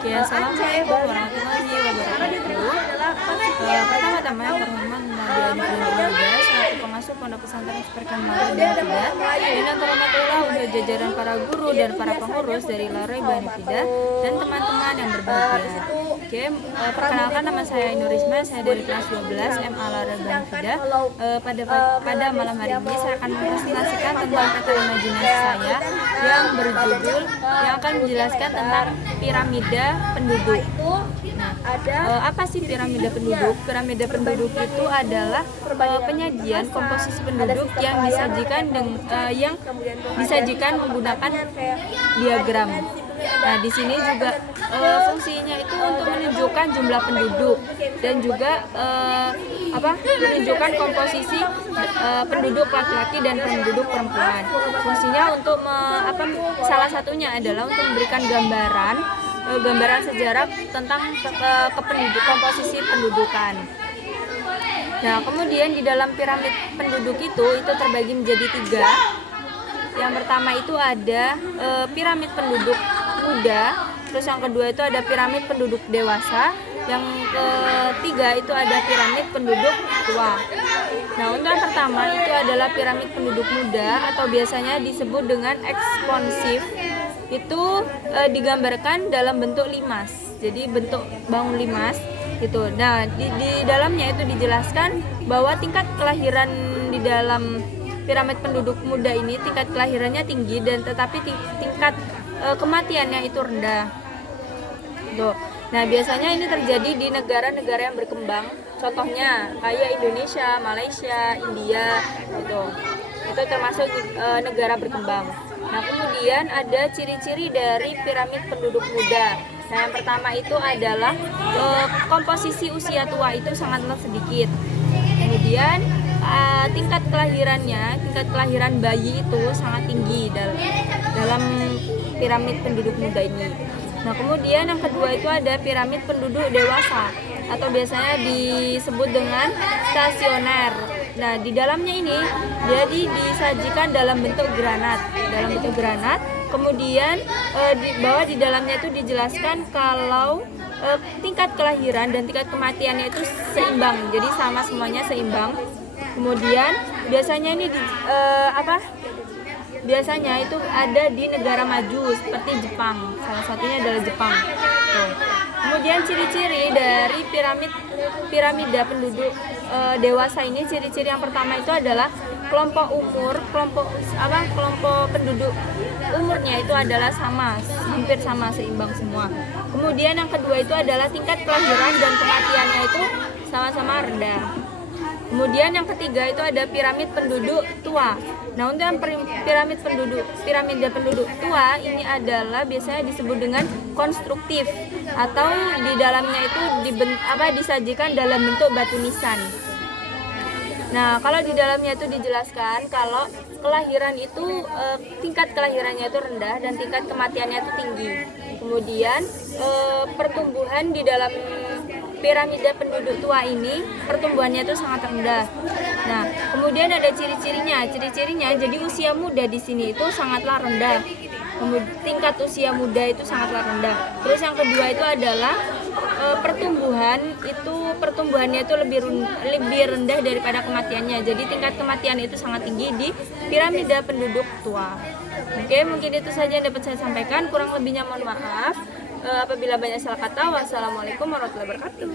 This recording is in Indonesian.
Oke, assalamualaikum warahmatullahi wabarakatuh. Pertama-tama permohonan Nabi Muda selaku pengasuh Pondok Pesantren Seperkan Lare Banifida, dengan terhormatullah untuk jajaran para guru dan para pengurus dari Lare Banifida dan teman-teman yang berbahagia. Oke, perkenalkan nama saya Inurisma, saya dari kelas 12 MA Lare Banifida. Pada malam hari ini saya akan mempresentasikan tentang kata imajinasi saya yang berjudul yang akan menjelaskan tentang piramida penduduk. Nah, apa sih piramida penduduk? Piramida penduduk itu adalah penyajian komposisi penduduk yang disajikan menggunakan diagram. Nah, di sini juga fungsinya itu untuk menunjukkan jumlah penduduk dan juga menunjukkan komposisi penduduk laki-laki dan penduduk perempuan. Fungsinya untuk salah satunya adalah untuk memberikan gambaran sejarah tentang komposisi pendudukan. Nah, kemudian di dalam piramid penduduk itu terbagi menjadi 3. Yang pertama itu ada piramid penduduk muda, terus yang kedua itu ada piramid penduduk dewasa, yang ketiga itu ada piramid penduduk tua. Nah, untuk yang pertama itu adalah piramid penduduk muda atau biasanya disebut dengan eksponsif. Itu digambarkan dalam bentuk limas, jadi bentuk bangun limas gitu. Nah, di dalamnya itu dijelaskan bahwa tingkat kelahiran di dalam piramid penduduk muda ini tingkat kelahirannya tinggi dan tetapi tingkat kematiannya itu rendah. Tuh. Nah, biasanya ini terjadi di negara-negara yang berkembang. Contohnya kayak Indonesia, Malaysia, India gitu. Itu termasuk negara berkembang. Nah, kemudian ada ciri-ciri dari piramid penduduk muda. Nah, yang pertama itu adalah komposisi usia tua itu sangatlah sedikit. Kemudian tingkat kelahiran bayi itu sangat tinggi dalam piramid penduduk muda ini. Nah, kemudian yang kedua itu ada piramid penduduk dewasa atau biasanya disebut dengan stasioner. Nah, di dalamnya ini jadi disajikan dalam bentuk granat. Kemudian di dalamnya itu dijelaskan kalau tingkat kelahiran dan tingkat kematiannya itu seimbang. Jadi sama semuanya seimbang. Kemudian biasanya ini biasanya itu ada di negara maju seperti Jepang. Salah satunya adalah Jepang. Tuh. Kemudian ciri-ciri dari piramida penduduk dewasa ini, ciri-ciri yang pertama itu adalah kelompok penduduk umurnya itu adalah hampir sama, seimbang semua. Kemudian yang kedua itu adalah tingkat kelahiran dan kematiannya itu sama-sama rendah. Kemudian yang ketiga itu ada piramid penduduk tua. Nah, untuk yang piramida penduduk tua ini adalah biasanya disebut dengan konstruktif atau di dalamnya itu disajikan dalam bentuk batu nisan. Nah, kalau di dalamnya itu dijelaskan kalau kelahiran itu tingkat kelahirannya itu rendah dan tingkat kematiannya itu tinggi. Kemudian pertumbuhan di dalam piramida penduduk tua ini pertumbuhannya itu sangat rendah. Nah, kemudian ada ciri-cirinya jadi usia muda di sini itu sangatlah rendah. Tingkat usia muda itu sangatlah rendah. Terus yang kedua itu adalah pertumbuhannya itu lebih rendah daripada kematiannya. Jadi tingkat kematian itu sangat tinggi di piramida penduduk tua. Oke, mungkin itu saja yang dapat saya sampaikan. Kurang lebihnya mohon maaf. Apabila banyak salah kata, wassalamualaikum warahmatullahi wabarakatuh.